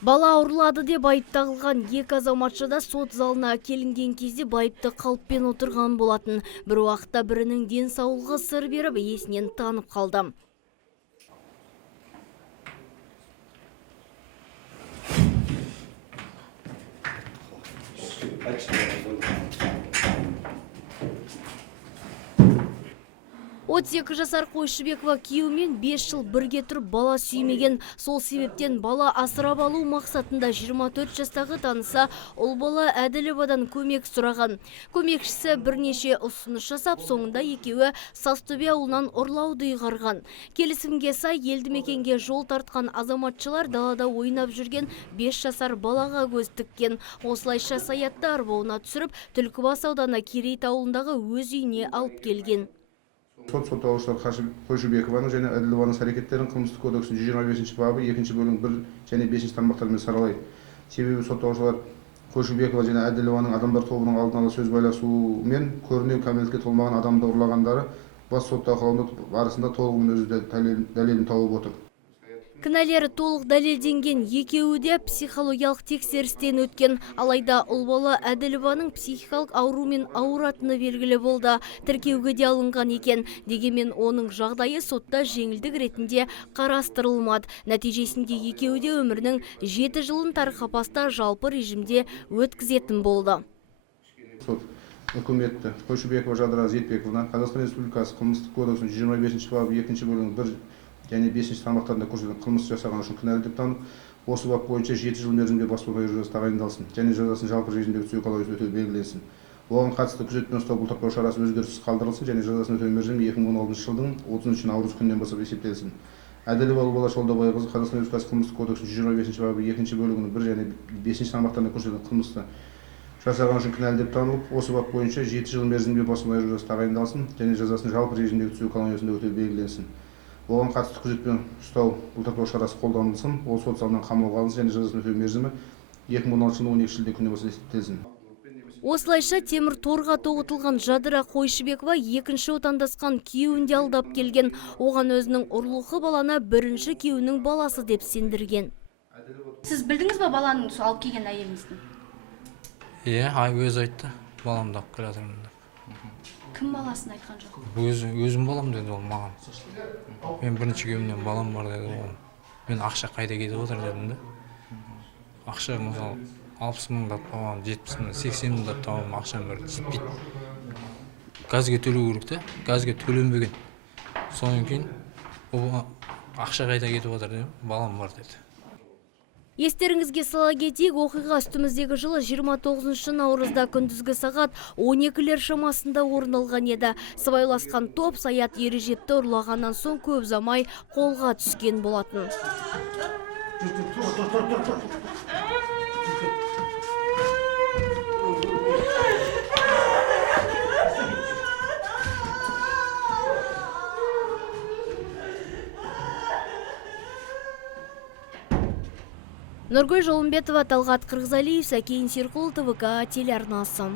Бала ұрлады деп айыпталған екі азаматшы да сот залына келінген кезде байыпты қалыппен отырған болатын. Бір уақытта бірінің денсаулығы сыр беріп, есінен танып қалды. Отыз 2 жасар Қойшыбекова күйеуімен 5 жыл бірге тұрып бала сүймеген. Сол себептен бала асырап алу мақсатында 24 жастағы таныса ұл бала Әділовадан көмек сұраған. Көмекшісі бірнеше ұсыныс жасап, соңында екеуі Сазтөбе ауылынан ұрлауды ұйғарған. Келісімге сай елді мекенге жол тартқан азаматшылар далада ойнап жүрген 5 жасар балаға көз тіккен. Осылайша Саятты арбауына түсіріп, Түлкібас ауданы Керейт ауылындағы өз үйіне алып келген. Сотталушылар Қойшыбекованың және Әділованың әрекеттерін қылмыстық кодексінің 125 бабы 2 бөлігінің 1 және 5 тармақтарымен саралайды. Себебі сотталушылар Қойшыбекова және Әділованың адамдар тобының алдын ала сөз байласуымен көрінеу кәмелетке толмаған адамды ұрлағандары бас сот талқылауы барысында толығымен өз дәлелін тауып отыр. Кінәлері толық дәлелденген, екеуі де психологиялық тексерістен өткен. Алайда ұл бала Әділованың психикалық аурумен ауыратыны белгілі болды. Тіркеуге де алынған екен. Дегенмен оның жағдайы сотта жеңілдік ретінде қарастырылмады. Нәтижесінде екеуі де өмірінің 7 жылын тарқапаста жалпы режимде өткізетін болды. Сот үкіметті Қойшыбекова Жадыра Зетбековна Қазақстан Республикасы қылмыстық кодексінің 25 бабы 2 бөлігінің 1 және 5 тармақтарында көрсетілген қылмыс жасаған үшін кінәлі деп танып, осы бап бойынша 7 жыл мерзімге бас бостандығы жазасы тағайындалсын және жазасын жалпы режимдегі түзету өтеу белгіленсін. Оған қатысты күзетпен ұстау бұлтартпау шарасы өзгеріссіз қалдырылсын және жазасын өтеу мерзімі 2016 жылдың 30 наурыз күнінен бастап есептелсін. Әділова Ұлбала Шолдабайқызы Қазақстан Республикасы қылмыстық кодексінің 25 бабы 2 бөлігінің 1 және 5 тармақтарында көрсетілген қылмысты жасаған үшін кінәлі деп танылып, осы бап бойынша 7 жыл мерзімге бас бостандығы жазасы тағайындалсын және жазасын жалпы режимдегі түзету колониясында өтеу белгіленсін. Оған қатысты күзетпен ұстау бұлтартпау шарасы қолданылсын, ол сот залынан қамауға алынсын және жазасын өтеу мерзімі 2016 жылдың 12 шілде күнінен бастап есептелсін. Осылайша темір торға тоғытылған Жадыра Қойшыбекова екінші отандасқан күйеуінде алдап келген. Оған өзінің ұрлығы баланы бірінші күйеуінің баласы деп сендірген. Сіз білдіңіз ба баланың алып келген әйеліңіздің? Өзі айтты, баламды алып келатырмын деп. Кім баласын айтқан жоқ? Өзім балам деді ол маған. Мен бірінші күйеуімнен балам бар деді ол. Мен ақша қайда кетіп отыр дедім де. Ақша мысалы 60 мың да табамын, 70 мың, 80 мың да табамын, ақшам бір жетпейді. Газге төлеу керек те, газге төленбеген. Содан кейін ақша қайда кетіп отыр дедім, балам бар деді. Естеріңізге сала кетейік, оқиға үстіміздегі жылы 29 наурызда күндізгі сағат 12-лер шамасында орын алған еді. Сыбайласқан топ Саят Ережепті ұрлағаннан соң көп ұзамай қолға түскен болатын. Нұргүл Жолымбетова, Талғат Қырғызалиев, Сәкен Серқұл, ТВК телеарнасы.